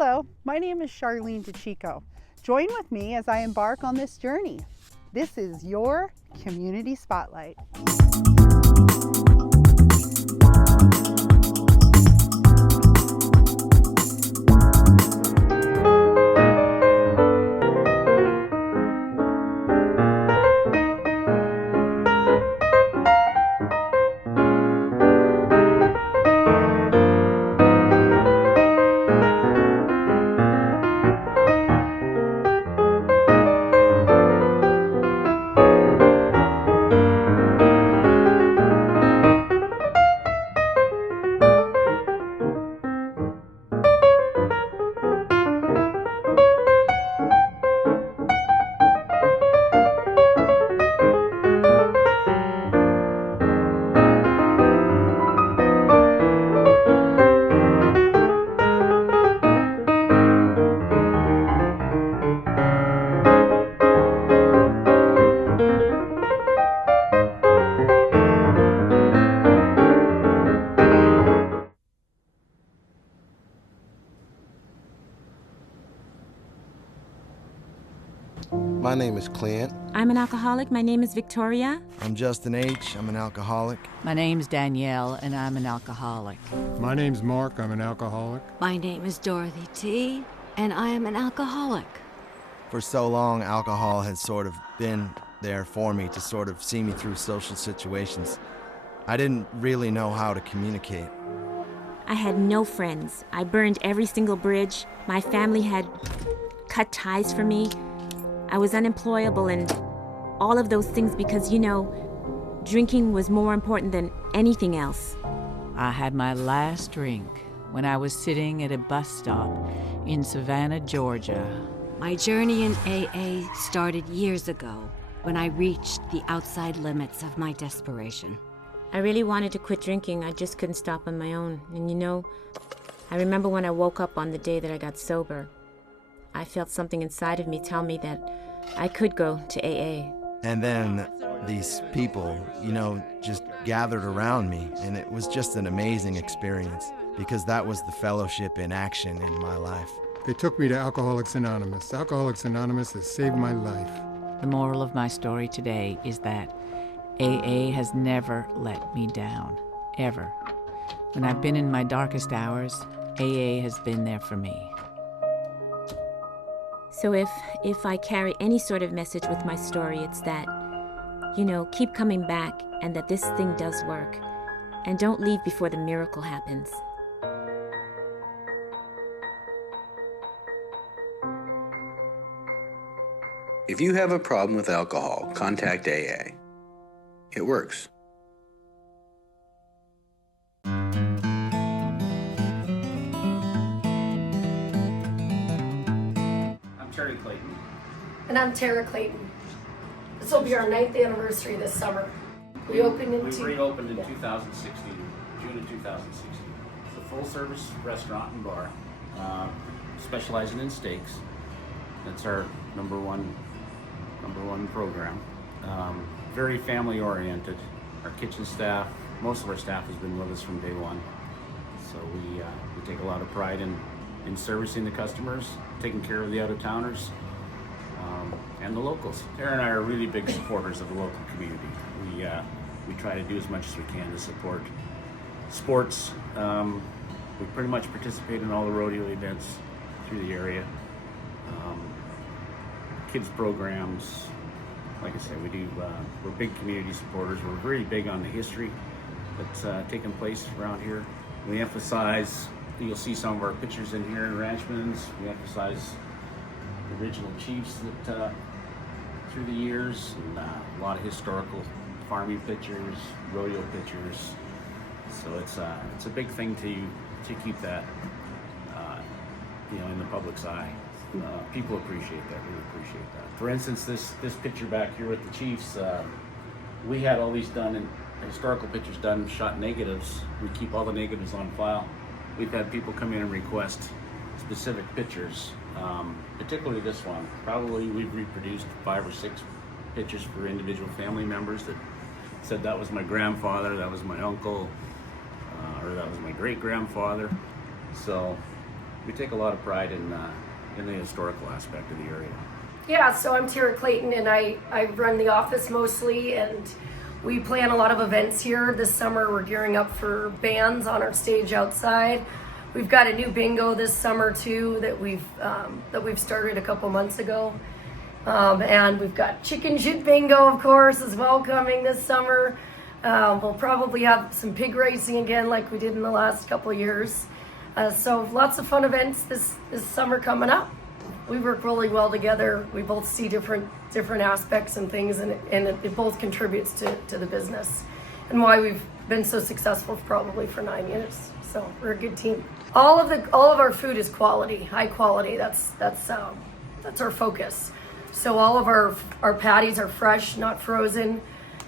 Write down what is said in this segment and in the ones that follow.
Hello, my name is Charlene DeChico. Join with me as I embark on this journey. This is your Community Spotlight. My name is Clint. I'm an alcoholic. My name is Victoria. I'm Justin H. I'm an alcoholic. My name's Danielle, and I'm an alcoholic. My name's Mark. I'm an alcoholic. My name is Dorothy T., and I am an alcoholic. For so long, alcohol has sort of been there for me to sort of see me through social situations. I didn't really know how to communicate. I had no friends. I burned every single bridge. My family had cut ties for me. I was unemployable and all of those things because, drinking was more important than anything else. I had my last drink when I was sitting at a bus stop in Savannah, Georgia. My journey in AA started years ago when I reached the outside limits of my desperation. I really wanted to quit drinking. I just couldn't stop on my own. And I remember when I woke up on the day that I got sober, I felt something inside of me tell me that I could go to AA. And then these people, just gathered around me, and it was just an amazing experience because that was the fellowship in action in my life. They took me to Alcoholics Anonymous. Alcoholics Anonymous has saved my life. The moral of my story today is that AA has never let me down, ever. When I've been in my darkest hours, AA has been there for me. So if I carry any sort of message with my story, it's that, keep coming back and that this thing does work. And don't leave before the miracle happens. If you have a problem with alcohol, contact AA. It works. Terry Clayton. And I'm Tara Clayton. This will be our 9th anniversary this summer. We reopened in 2016, June of 2016. It's a full-service restaurant and bar, specializing in steaks. That's our number one program. Very family-oriented. Our kitchen staff, most of our staff has been with us from day one. So we take a lot of pride in servicing the customers, taking care of the out-of-towners, and the locals. Tara and I are really big supporters of the local community. We try to do as much as we can to support sports. We pretty much participate in all the rodeo events through the area. Kids programs, like I said, we're big community supporters. We're very big on the history that's taken place around here. We emphasize, you'll see some of our pictures in here in Ranchmns. We emphasize the original chiefs that through the years, and a lot of historical farming pictures, rodeo pictures. So it's a big thing to keep that in the public's eye. People appreciate that, really appreciate that. For instance, this picture back here with the chiefs, we had all these done, and historical pictures done, shot negatives. We keep all the negatives on file. We've had people come in and request specific pictures, particularly this one. Probably we've reproduced 5 or 6 pictures for individual family members that said that was my grandfather, that was my uncle, or that was my great-grandfather. So we take a lot of pride in the historical aspect of the area. Yeah, so I'm Tara Clayton, and I run the office mostly, and we plan a lot of events here. This summer we're gearing up for bands on our stage outside. We've got a new bingo this summer too that we've started a couple months ago. And we've got chicken shit bingo, of course, as well coming this summer. We'll probably have some pig racing again like we did in the last couple of years. So lots of fun events this summer coming up. We work really well together. We both see different aspects and things, and it both contributes to the business and why we've been so successful probably for 9 years. So we're a good team. All of our food is quality, high quality. That's our focus. So all of our patties are fresh, not frozen.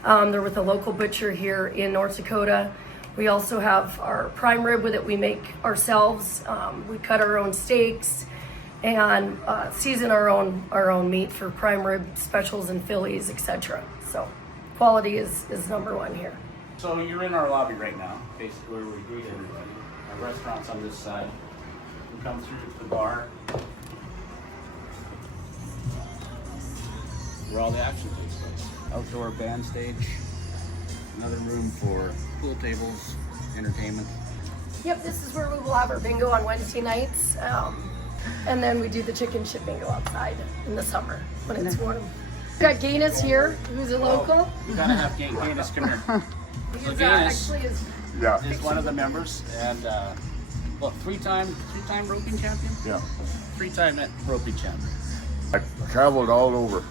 They're with a local butcher here in North Dakota. We also have our prime rib that we make ourselves. We cut our own steaks and season our own meat for prime rib specials and Phillies, etc. So quality is number one here. So you're in our lobby right now, basically where we greet everybody. Our restaurant's on this side. You come through to the bar, where all the action takes place. Outdoor band stage, another room for pool tables, entertainment. Yep, this is where we will have our bingo on Wednesday nights. And then we do the chicken shit bingo outside in the summer when it's warm. We've got Gaines here, who's a local. You gotta have Gaines come here. So Gaines is one of the members, and three-time roping champion? Yeah. Three-time roping champion. I traveled all over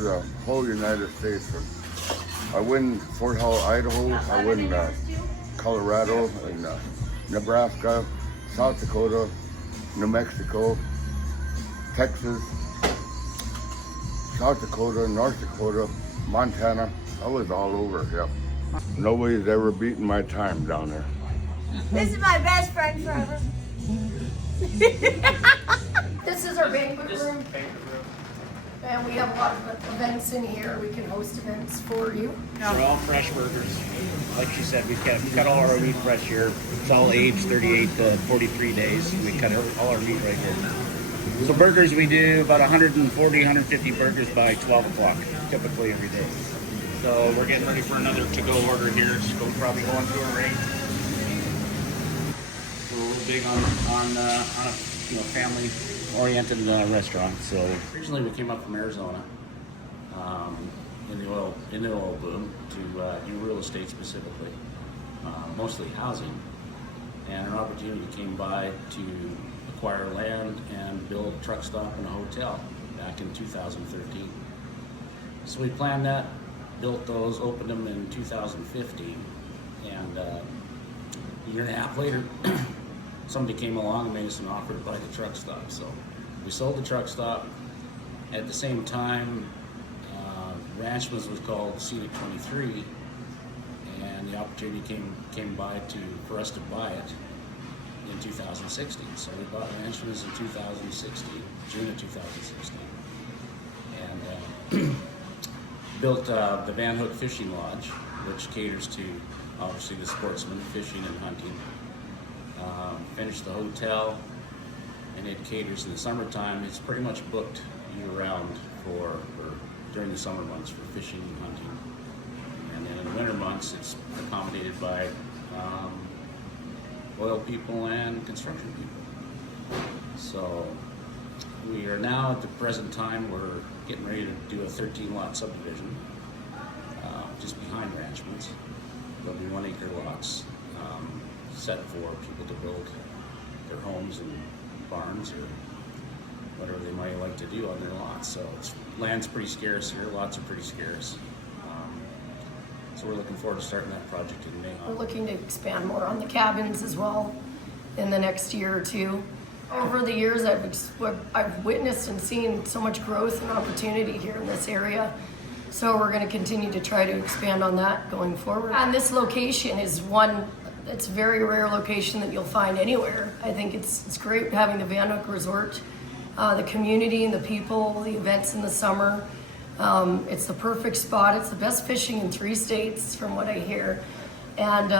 the whole United States. I win Fort Hall, Idaho. I win Colorado and Nebraska, South Dakota, New Mexico, Texas, South Dakota, North Dakota, Montana. I was all over, yeah. Nobody's ever beaten my time down there. This is my best friend forever. This is our banquet room. And we have a lot of events in here. We can host events for you. They're all fresh burgers. Like she said, we cut all our meat fresh here. It's all aged 38 to 43 days. We cut all our meat right here. So burgers, we do about 140, 150 burgers by 12 o'clock, typically every day. So we're getting ready for another to-go order here. So we'll probably go into a rate. We're real big on a family-oriented restaurant. So originally we came up from Arizona in the oil boom to do real estate specifically, mostly housing, and an opportunity came by to acquire land and build a truck stop and a hotel back in 2013. So we planned that, built those, opened them in 2015, and a year and a half later somebody came along and made us an offer to buy the truck stop. So we sold the truck stop. At the same time, Ranchmns was called Scenic 23, and the opportunity came by for us to buy it in 2016. So we bought Ranchmns in 2016, June of 2016, and built the Van Hook Fishing Lodge, which caters to obviously the sportsmen, fishing and hunting. Finished the hotel, and it caters in the summertime. It's pretty much booked year-round for during the summer months for fishing and hunting, and then in the winter months it's accommodated by oil people and construction people. So we are now at the present time we're getting ready to do a 13-lot subdivision just behind Ranchmns. There'll be 1 acre lots set for people to build their homes and barns or whatever they might like to do on their lots. So land's pretty scarce here, lots are pretty scarce. So we're looking forward to starting that project in May. We're looking to expand more on the cabins as well in the next year or two. Over the years, I've witnessed and seen so much growth and opportunity here in this area. So we're going to continue to try to expand on that going forward. And this location is one, it's a very rare location that you'll find anywhere. I think it's great having the Van Hook Resort, the community and the people, the events in the summer. It's the perfect spot. It's the best fishing in 3 states from what I hear. And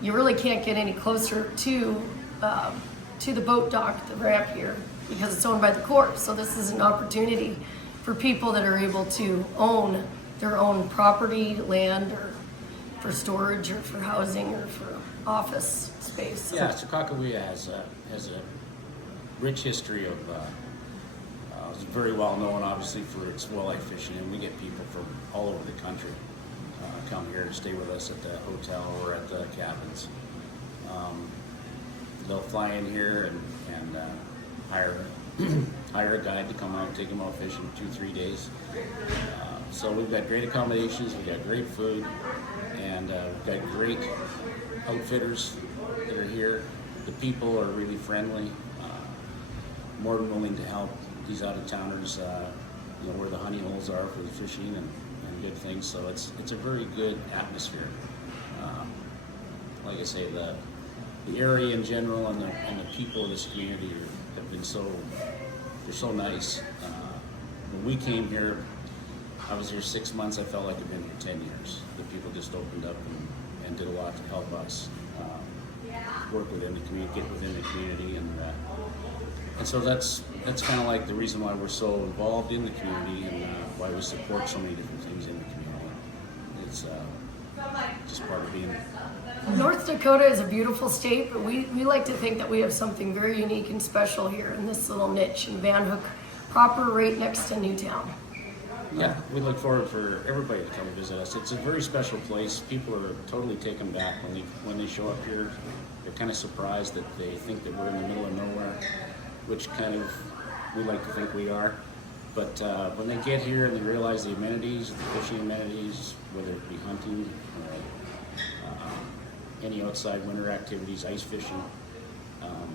you really can't get any closer to to the boat dock, the ramp here, because it's owned by the Corps. So this is an opportunity for people that are able to own their own property, land, or for storage, or for housing, or for office space. Yeah, Sakakawea has a rich history of, it's very well known obviously for its walleye fishing, and we get people from all over the country come here to stay with us at the hotel or at the cabins. They'll fly in here and hire a guide to come out and take them out fishing 2-3 days. So we've got great accommodations, we've got great food, and we've got great outfitters that are here. The people are really friendly, more than willing to help these out-of-towners, where the honey holes are for the fishing and good things. So it's a very good atmosphere. Like I say, the area in general and the people of this community have been they're so nice. When we came here, I was here 6 months. I felt like I'd been here 10 years. The people just opened up and did a lot to help us work within the community, get within the community, and so that's kind of like the reason why we're so involved in the community and why we support so many different things in the community. It's just part of being. North Dakota is a beautiful state, but we like to think that we have something very unique and special here in this little niche in Van Hook proper, right next to Newtown. Yeah, we look forward for everybody to come visit us. It's a very special place. People are totally taken back when they show up here. They're kind of surprised that they think that we're in the middle of nowhere, which kind of we like to think we are. But when they get here and they realize the amenities, the fishing amenities, whether it be hunting, any outside winter activities, ice fishing.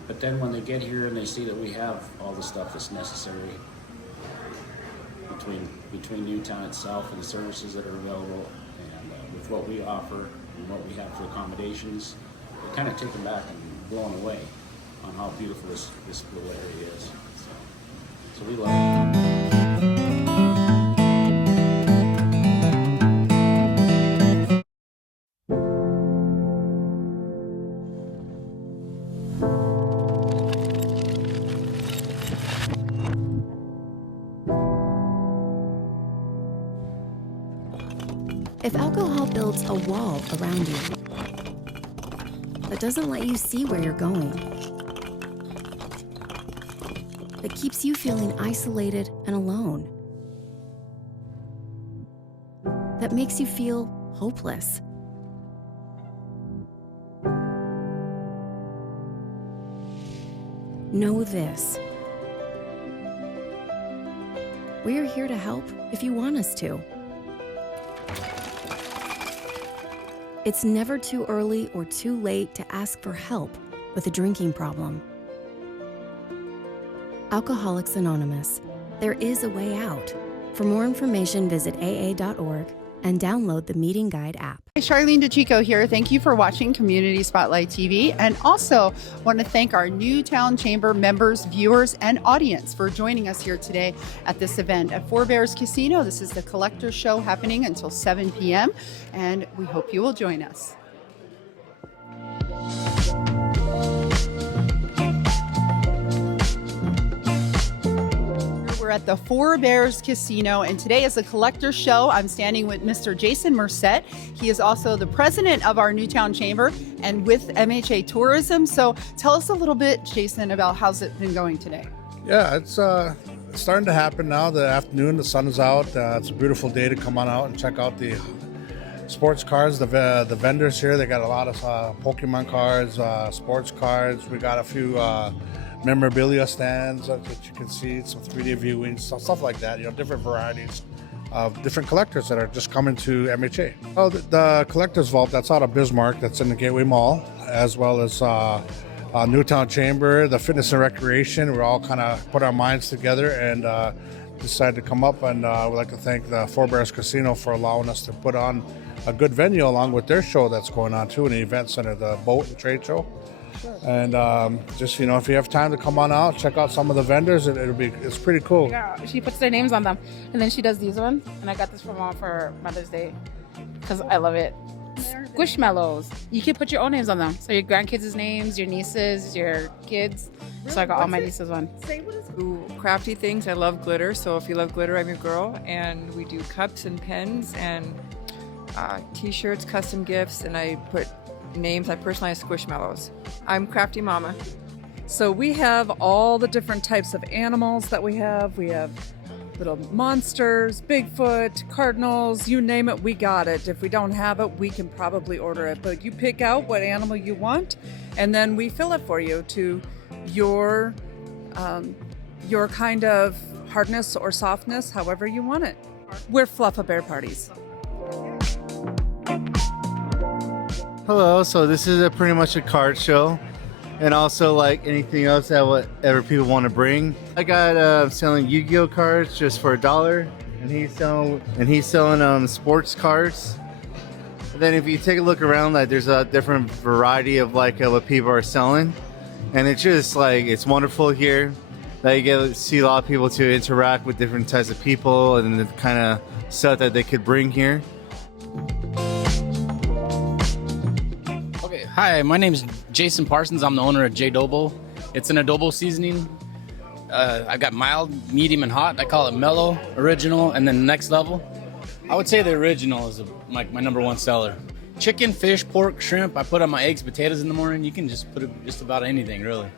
But then when they get here and they see that we have all the stuff that's necessary between Newtown itself and the services that are available, and with what we offer and what we have for accommodations, they're kind of taken back and blown away on how beautiful this little area is. So we love it. If alcohol builds a wall around you that doesn't let you see where you're going, that keeps you feeling isolated and alone, that makes you feel hopeless, know this. We're here to help if you want us to. It's never too early or too late to ask for help with a drinking problem. Alcoholics Anonymous, there is a way out. For more information, visit aa.org and download the Meeting Guide app. Hi, Charlene DeChico here. Thank you for watching Community Spotlight TV, and also want to thank our Newtown Chamber members, viewers, and audience for joining us here today at this event at Four Bears Casino. This is the Collector Show happening until 7 p.m., and we hope you will join us. We're at the Four Bears Casino, and today is a collector show. I'm standing with Mr. Jason Merced. He is also the president of our Newtown Chamber and with MHA Tourism. So tell us a little bit, Jason, about how's it been going today? Yeah, it's starting to happen now. The afternoon, the sun is out. It's a beautiful day to come on out and check out the sports cards. The vendors here, they got a lot of Pokemon cards, sports cards. We got a few memorabilia stands that you can see, some 3D viewing, stuff like that, different varieties of different collectors that are just coming to MHA. Oh, the Collector's Vault, that's out of Bismarck, that's in the Gateway Mall, as well as Newtown Chamber, the Fitness and Recreation. We're all kind of put our minds together and decided to come up, and we'd like to thank the Four Bears Casino for allowing us to put on a good venue along with their show that's going on too in the event center, the boat and trade show. Sure. And just if you have time to come on out, check out some of the vendors. It's pretty cool. Yeah, she puts their names on them, and then she does these ones. And I got this for Mom for Mother's Day because I love it. Squishmallows. You can put your own names on them. So your grandkids' names, your nieces, your kids. So I got all my nieces one. Ooh, crafty things. I love glitter. So if you love glitter, I'm your girl. And we do cups and pens and t-shirts, custom gifts, and I put names. I personalize Squishmallows. I'm Crafty Mama. So we have all the different types of animals that we have. We have little monsters, Bigfoot, cardinals, you name it, we got it. If we don't have it, we can probably order it. But you pick out what animal you want, and then we fill it for you to your kind of hardness or softness, however you want it. We're Fluff-A-Bear Parties. Hello, so this is pretty much a card show, and also like anything else that whatever people want to bring. I got selling Yu-Gi-Oh cards just for $1, and he's selling sports cards. And then if you take a look around, like there's a different variety of like what people are selling, and it's just like it's wonderful here. That you get to see a lot of people to interact with different types of people and the kind of stuff that they could bring here. Okay, hi, my name is Jason Parsons. I'm the owner of J Dobo. It's an adobo seasoning. I've got mild, medium, and hot. I call it mellow, original, and then next level. I would say the original is my number one seller. Chicken, fish, pork, shrimp. I put on my eggs, potatoes in the morning. You can just put just about anything, really.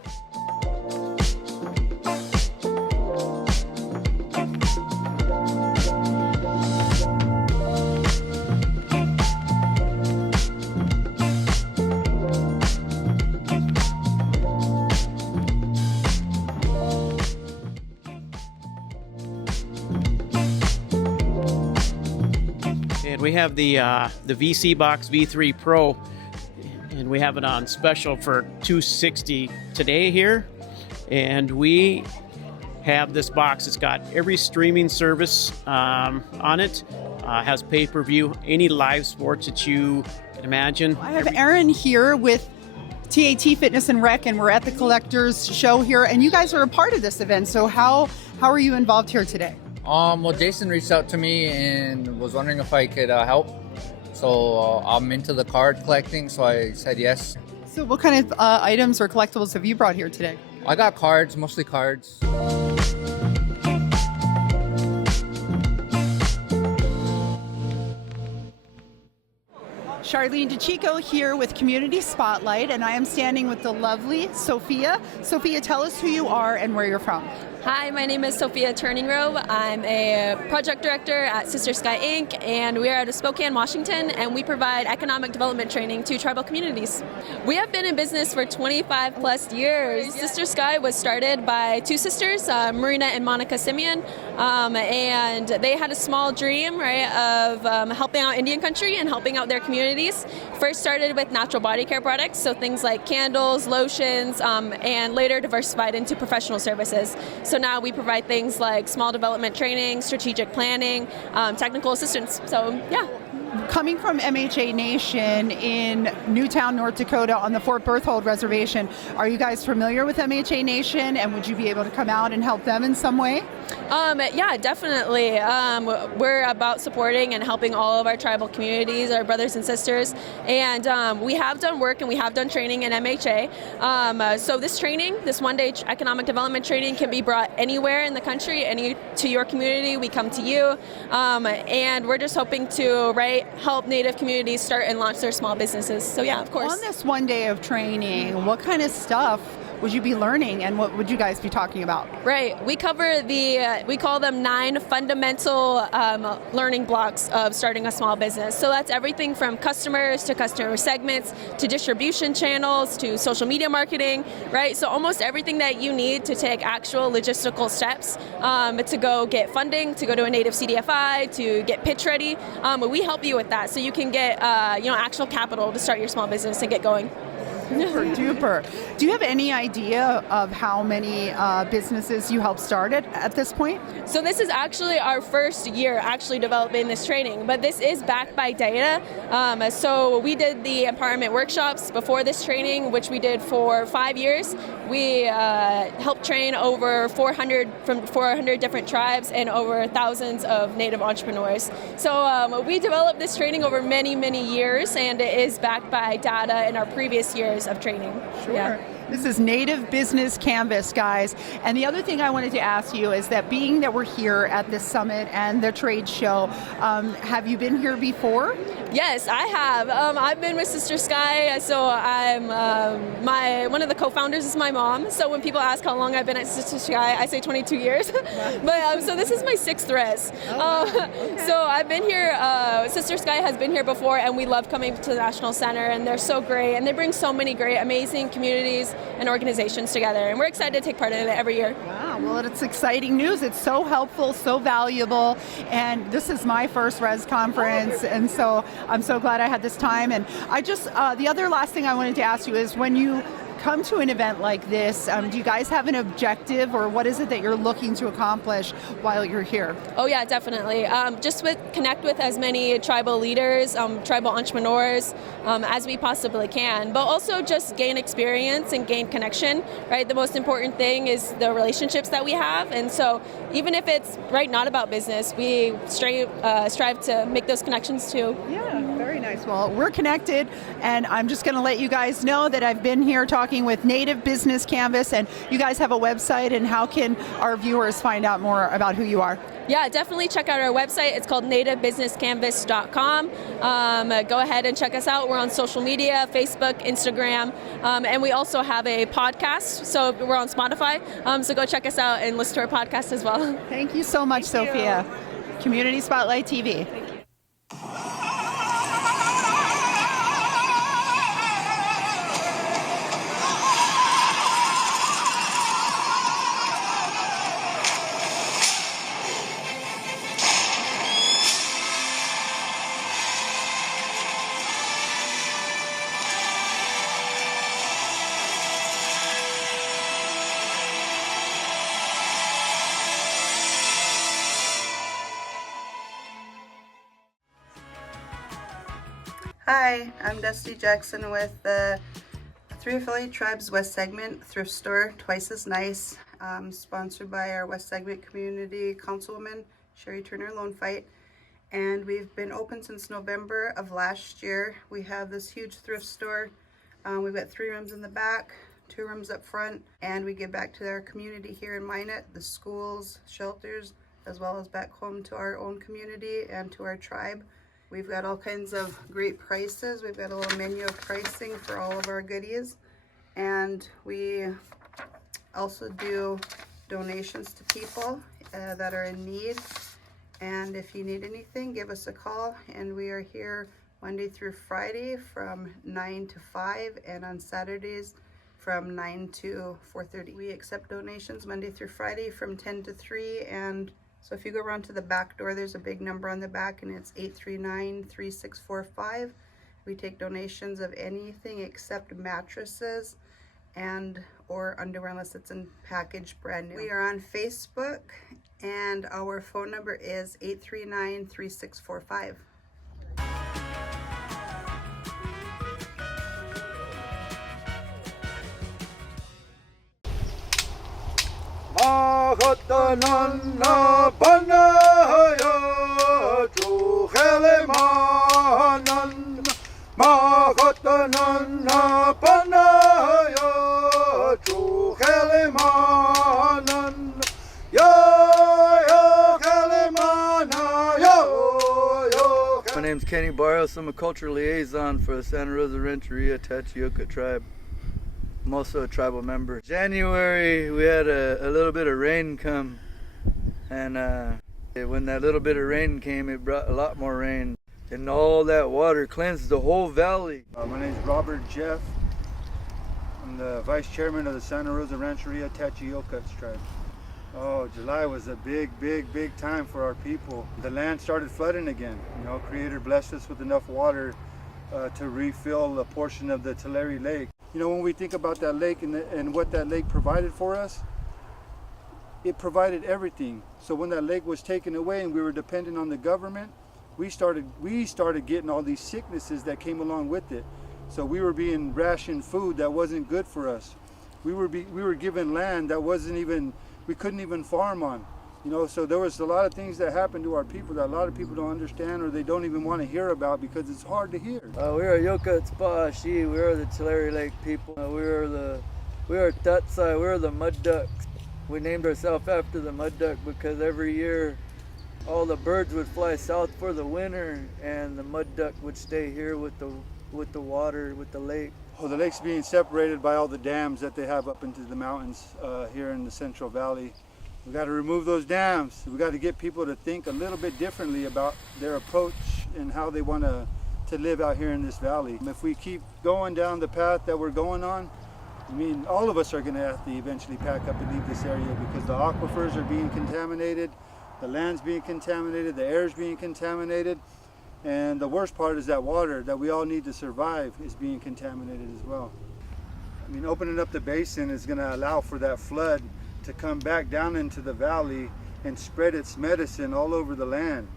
We have the VC Box V3 Pro, and we have it on special for $260 today here. And we have this box. It's got every streaming service on it. Has pay-per-view, any live sports that you can imagine. I have Aaron here with TAT Fitness and Rec, and we're at the Collectors Show here, and you guys are a part of this event. So how are you involved here today? Well, Jason reached out to me and was wondering if I could help. So I'm into the card collecting, so I said yes. So what kind of items or collectibles have you brought here today? I got cards, mostly cards. Charlene DeChico here with Community Spotlight, and I am standing with the lovely Sophia. Sophia, tell us who you are and where you're from. Hi, my name is Sophia Turningrove. I'm a project director at Sister Sky Inc., and we are out of Spokane, Washington, and we provide economic development training to tribal communities. We have been in business for 25 plus years. Sister Sky was started by two sisters, Marina and Monica Simeon, and they had a small dream, right, of helping out Indian country and helping out their communities. First started with natural body care products, so things like candles, lotions, and later diversified into professional services. So now we provide things like small development training, strategic planning, technical assistance. So yeah. Coming from MHA Nation in Newtown, North Dakota on the Fort Berthold Reservation, are you guys familiar with MHA Nation, and would you be able to come out and help them in some way? Yeah, definitely. We're about supporting and helping all of our tribal communities, our brothers and sisters, and we have done work and we have done training in MHA. So this training, this one-day economic development training, can be brought anywhere in the country, to your community. We come to you, and we're just hoping to, help Native communities start and launch their small businesses. So yeah, of course. On this one day of training, what kind of stuff would you be learning, and what would you guys be talking about? Right, we cover we call them 9 fundamental learning blocks of starting a small business. So that's everything from customers to customer segments to distribution channels to social media marketing, right? So almost everything that you need to take actual logistical steps to go get funding, to go to a native CDFI, to get pitch ready. We help you with that so you can get actual capital to start your small business and get going. Super duper. Do you have any idea of how many businesses you helped start at this point? So this is actually our first year actually developing this training, but this is backed by data. So we did the empowerment workshops before this training, which we did for 5 years. We helped train over 400 from 400 different tribes and over thousands of Native entrepreneurs. So we developed this training over many, many years, and it is backed by data in our previous years of training. Sure. Yeah. This is Native Business Canvas, guys. And the other thing I wanted to ask you is that being that we're here at this summit and the trade show, have you been here before? Yes, I have. I've been with Sister Sky, so I'm one of the co-founders is my mom. So when people ask how long I've been at Sister Sky, I say 22 years. But so this is my 6th res. So I've been here. Sister Sky has been here before, and we love coming to the National Center, and they're so great, and they bring so many great, amazing communities and organizations together, and we're excited to take part in it every year. Wow, well, it's exciting news. It's so helpful, so valuable, and this is my first res conference, and so I'm so glad I had this time. And I just, the other last thing I wanted to ask you is, when you come to an event like this, do you guys have an objective, or what is it that you're looking to accomplish while you're here? Oh yeah, definitely. Just connect with as many tribal leaders, tribal entrepreneurs as we possibly can, but also just gain experience and gain connection, right? The most important thing is the relationships that we have, and so even if it's not about business, we strive to make those connections too. Yeah, very nice. Well, we're connected, and I'm just going to let you guys know that I've been here talking with Native Business Canvas, and you guys have a website, and how can our viewers find out more about who you are? Yeah, definitely check out our website. It's called nativebusinesscanvas.com. Go ahead and check us out. We're on social media, Facebook, Instagram, and we also have a podcast. So we're on Spotify. So go check us out and listen to our podcast as well. Thank you so much, Sophia. Community Spotlight TV. Thank you. Hi, I'm Dusty Jackson with the 3 Affiliate Tribes West Segment Thrift Store, Twice as Nice, sponsored by our West Segment Community Councilwoman, Sherry Turner Lone Fight. And we've been open since November of last year. We have this huge thrift store. We've got 3 rooms in the back, 2 rooms up front, and we give back to our community here in Minot, the schools, shelters, as well as back home to our own community and to our tribe. We've got all kinds of great prices. We've got a little menu of pricing for all of our goodies. And we also do donations to people that are in need. And if you need anything, give us a call. And we are here Monday through Friday from 9 to 5, and on Saturdays from 9 to 4:30. We accept donations Monday through Friday from 10 to 3, and so if you go around to the back door, there's a big number on the back, and it's 839-3645. We take donations of anything except mattresses and or underwear, unless it's in package brand new. We are on Facebook, and our phone number is 839-3645. Mahatanana Panaya Chuhelemanan Mahatanana Panaya Chuhelemanan Yo Helemana Yo. My name's Kenny Barrios. I'm a cultural liaison for the Santa Rosa Rancheria Tachioca tribe. I'm also a tribal member. January, we had a little bit of rain come, and when that little bit of rain came, it brought a lot more rain, and all that water cleansed the whole valley. My name's Robert Jeff. I'm the vice chairman of the Santa Rosa Rancheria Tachioca tribe. Oh, July was a big time for our people. The land started flooding again. You know, Creator blessed us with enough water to refill a portion of the Tulare Lake. You know, when we think about that lake and what that lake provided for us, it provided everything. So when that lake was taken away and we were dependent on the government, we started getting all these sicknesses that came along with it. So we were being rationed food that wasn't good for us. We were given land that we couldn't even farm on. You know, so there was a lot of things that happened to our people that a lot of people don't understand or they don't even want to hear about because it's hard to hear. We are Yokats Pa'ashi, we are the Tulare Lake people. We are Tatsai, we are the mud ducks. We named ourselves after the mud duck because every year all the birds would fly south for the winter and the mud duck would stay here with the water, with the lake. Well, the lake's being separated by all the dams that they have up into the mountains here in the Central Valley. We got to remove those dams. We got to get people to think a little bit differently about their approach and how they want to live out here in this valley. If we keep going down the path that we're going on, I mean, all of us are going to have to eventually pack up and leave this area because the aquifers are being contaminated, the land's being contaminated, the air's being contaminated, and the worst part is that water that we all need to survive is being contaminated as well. I mean, opening up the basin is going to allow for that flood to come back down into the valley and spread its medicine all over the land.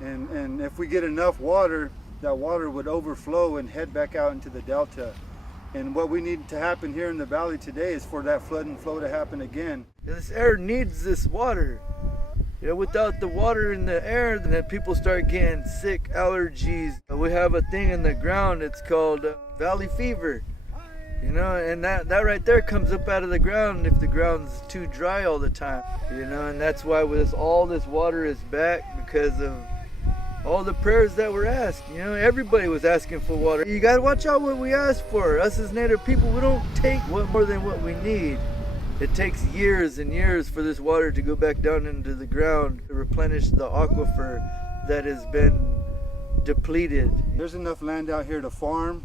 And if we get enough water, that water would overflow and head back out into the delta. And what we need to happen here in the valley today is for that flood and flow to happen again. This air needs this water. You know, without the water in the air, then people start getting sick, allergies. We have a thing in the ground, it's called valley fever. You know, and that right there comes up out of the ground if the ground's too dry all the time. You know, and that's why all this water is back because of all the prayers that were asked. You know, everybody was asking for water. You gotta watch out what we ask for. Us as Native people, we don't take more than what we need. It takes years and years for this water to go back down into the ground to replenish the aquifer that has been depleted. There's enough land out here to farm.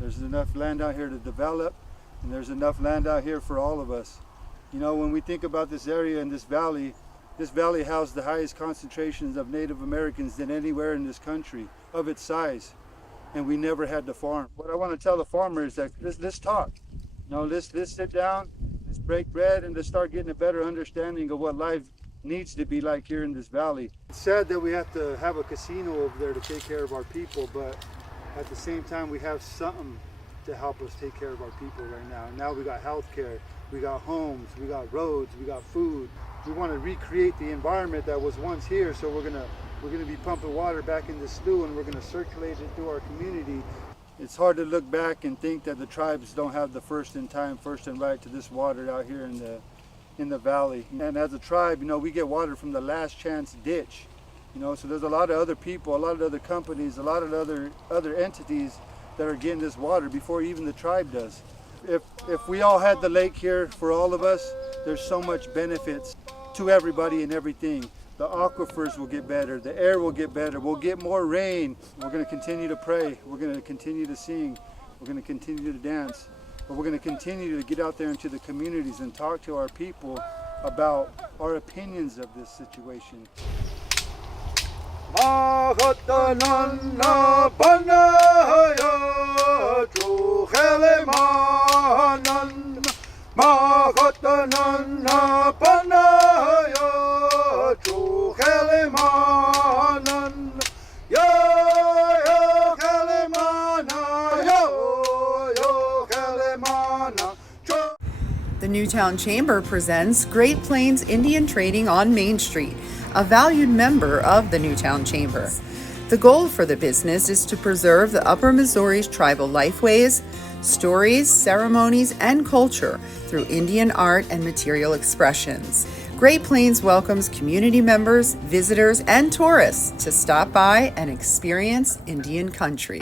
There's enough land out here to develop, and there's enough land out here for all of us. You know, when we think about this area and this valley housed the highest concentrations of Native Americans than anywhere in this country of its size, and we never had to farm. What I want to tell the farmers is that let's talk. You know, let's sit down, let's break bread, and let's start getting a better understanding of what life needs to be like here in this valley. It's sad that we have to have a casino over there to take care of our people, but at the same time, we have something to help us take care of our people right now. Now we got health care, we got homes, we got roads, we got food. We want to recreate the environment that was once here, so we're gonna be pumping water back in the slough and we're gonna circulate it through our community. It's hard to look back and think that the tribes don't have the first in time, first and right to this water out here in the valley. And as a tribe, you know, we get water from the last chance ditch. You know, so there's a lot of other people, a lot of other companies, a lot of other entities that are getting this water before even the tribe does. If we all had the lake here for all of us, there's so much benefits to everybody and everything. The aquifers will get better, the air will get better, we'll get more rain. We're going to continue to pray, we're going to continue to sing, we're going to continue to dance, but we're going to continue to get out there into the communities and talk to our people about our opinions of this situation. Mahatanana Banaya Truhelemanan Mahatanana Banaya Truhelemanan Yo Helemana Yo Helemana. The Newtown Chamber presents Great Plains Indian Trading on Main Street, a valued member of the Newtown Chamber. The goal for the business is to preserve the Upper Missouri's tribal lifeways, stories, ceremonies, and culture through Indian art and material expressions. Great Plains welcomes community members, visitors, and tourists to stop by and experience Indian country.